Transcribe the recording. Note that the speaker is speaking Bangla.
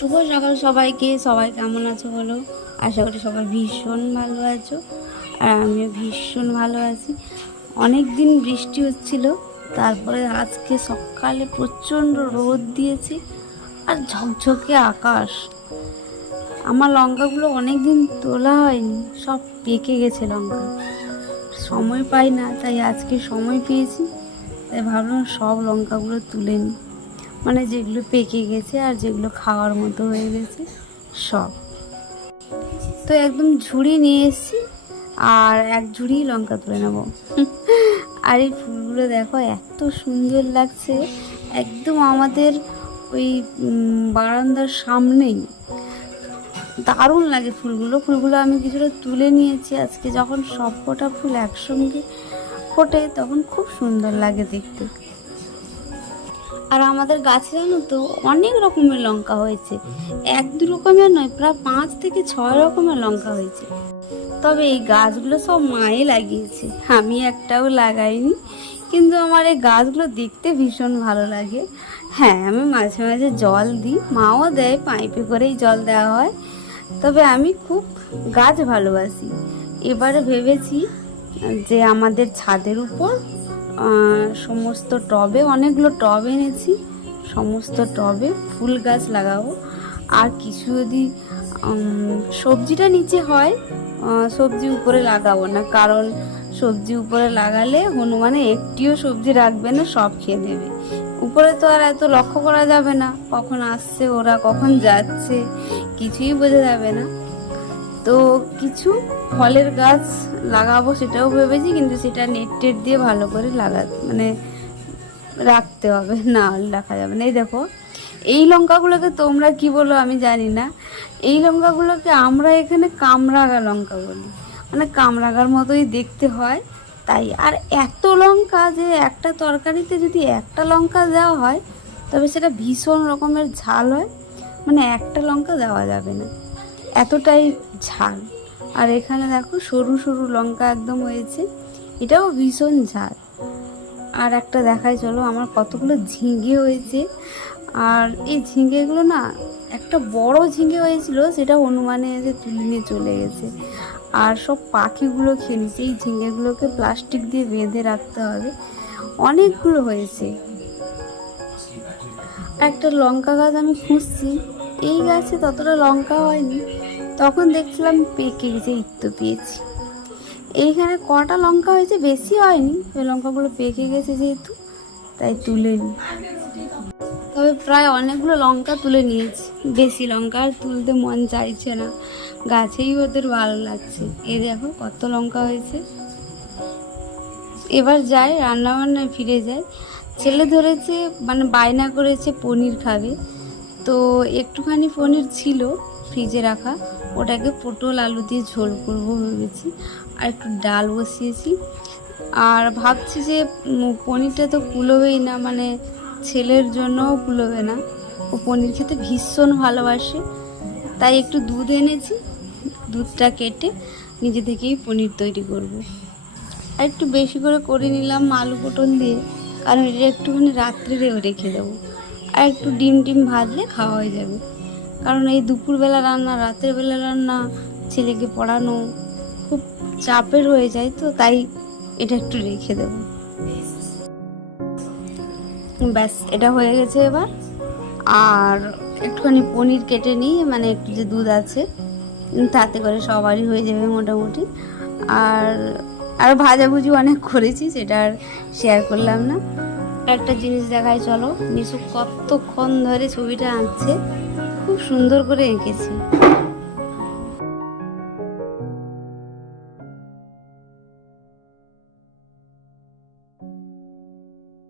শুভ সকাল সবাইকে। সবাই কেমন আছো বলো? আশা করি সবাই ভীষণ ভালো আছো, আর আমিও ভীষণ ভালো আছি। অনেক দিন বৃষ্টি হচ্ছিল, তারপরে আজকে সকালে প্রচণ্ড রোদ দিয়েছে আর ঝকঝকে আকাশ। আমার লঙ্কাগুলো অনেক দিন তোলা হয়নি, সব পেকে গেছে লঙ্কা। সময় পাই না, তাই আজকে সময় পেয়েছি, তাই ভাবলাম সব লঙ্কাগুলো তুলে নিই। মানে যেগুলো পেকে গেছে আর যেগুলো খাওয়ার মতো হয়ে গেছে সব। তো একদম ঝুড়ি নিয়ে এসেছি, আর এক ঝুড়ি লঙ্কা তুলে নেবো। আর এই ফুলগুলো দেখো এত সুন্দর লাগছে, একদম আমাদের ওই বারান্দার সামনেই। দারুণ লাগে ফুলগুলো আমি কিছুটা তুলে নিয়েছি আজকে। যখন সব কটা ফুল একসঙ্গে ফোটে তখন খুব সুন্দর লাগে দেখতে। আর আমাদের গাছে জানো তো অনেক রকমের লঙ্কা হয়েছে, এক দু রকমের নয়, প্রায় 5 থেকে 6 রকমের লঙ্কা হয়েছে। তবে এই গাছগুলো সব মায়ে লাগিয়েছে, আমি একটাও লাগাইনি। কিন্তু আমার এই গাছগুলো দেখতে ভীষণ ভালো লাগে। হ্যাঁ, আমি মাঝে মাঝে জল দিই, মাও দেয়, পাইপে করেই জল দেওয়া হয়। তবে আমি খুব গাছ ভালোবাসি। এবারে ভেবেছি যে আমাদের ছাদের উপর সমস্ত টবে, অনেকগুলো টব এনেছি, সমস্ত টবে ফুল গাছ লাগাবো। আর কিছু যদি সবজিটা নিচে হয়, সবজি উপরে লাগাবো না, কারণ সবজি উপরে লাগালে হনুমানে একটিও সবজি রাখবে না, সব খেয়ে নেবে। উপরে তো আর এত লক্ষ্য করা যাবে না, কখন আসছে ওরা, কখন যাচ্ছে, কিছুই বোঝা যাবে না। তো কিছু ফলের গাছ লাগাবো সেটাও ভেবেছি, কিন্তু সেটা নেট দিয়ে ভালো করে মানে রাখতে হবে, না হলে রাখা যাবে না। এই দেখো, এই লঙ্কাগুলোকে তোমরা কি বলো আমি জানি না, এই লঙ্কাগুলোকে আমরা এখানে কামরাঙা লঙ্কা বলি। মানে কামরাঙার মতোই দেখতে হয় তাই। আর এত লঙ্কা যে একটা তরকারিতে যদি একটা লঙ্কা দেওয়া হয় তবে সেটা ভীষণ রকমের ঝাল হয়, মানে একটা লঙ্কা দেওয়া যাবে না, এতটাই ঝাল। আর এখানে দেখো সরু সরু লঙ্কা একদম হয়েছে, এটাও ভীষণ ঝাল। আর একটা দেখাই চলো, আমার কতগুলো ঝিঙে হয়েছে। আর এই ঝিঙেগুলো না, একটা বড় ঝিঙে হয়েছিল, সেটা হনুমানে এসে তুলে নিয়ে চলে গেছে। আর সব পাখিগুলো খেয়ে নিচ্ছে। এই ঝিঙেগুলোকে প্লাস্টিক দিয়ে বেঁধে রাখতে হবে। অনেকগুলো হয়েছে। একটা লঙ্কা গাছ আমি খুঁজছি, এই গাছে ততটা লঙ্কা হয়নি, তখন দেখছিলাম পেকে গেছে, ইত্তো পেয়েছি। এইখানে কটা লঙ্কা হয়েছে, বেশি হয়নি, ওই লঙ্কাগুলো পেকে গেছে যেহেতু, তাই তুলে নিই। তবে প্রায় অনেকগুলো লঙ্কা তুলে নিয়েছি, বেশি লঙ্কা আর তুলতে মন চাইছে না, গাছেই ওদের ভালো লাগছে। এই দেখো কত লঙ্কা হয়েছে। এবার যাই রান্নাবান্নায় ফিরে যাই। ছেলে ধরেছে, মানে বায়না করেছে পনির খাবে, তো একটুখানি পনির ছিল ফ্রিজে রাখা, ওটাকে পটল আলু দিয়ে ঝোল করবো ভেবেছি। আর একটু ডাল বসিয়েছি। আর ভাবছি যে পনিরটা তো কুলোবেই না, মানে ছেলের জন্যও কুলোবে না, ও পনির খেতে ভীষণ ভালোবাসে। তাই একটু দুধ এনেছি, দুধটা কেটে নিজে থেকেই পনির তৈরি করব। আর একটু বেশি করে নিলাম আলু পটল দিয়ে, কারণ এটা একটুখানি রাত্রিরেও রেখে দেবো। আর একটু ডিম ভাজলে খাওয়া হয়ে যাবে, কারণ এই দুপুরবেলা রান্না, রাতের বেলা রান্না, ছেলেকে পড়ানো খুব চাপের হয়ে যায়, তো তাই এটা একটু রেখে দেবো। ব্যাস, এটা হয়ে গেছে এবার। আর একটুখানি পনির কেটে নিই, মানে একটু যে দুধ আছে তাতে করে সবারই হয়ে যাবে মোটামুটি। আর ভাজাভুজি অনেক করেছি, সেটা আর শেয়ার করলাম না। একটা জিনিস দেখাই চলো, মিশু কতক্ষণ ধরে ছবিটা আঁকছে, খুব সুন্দর করে এঁকেছি।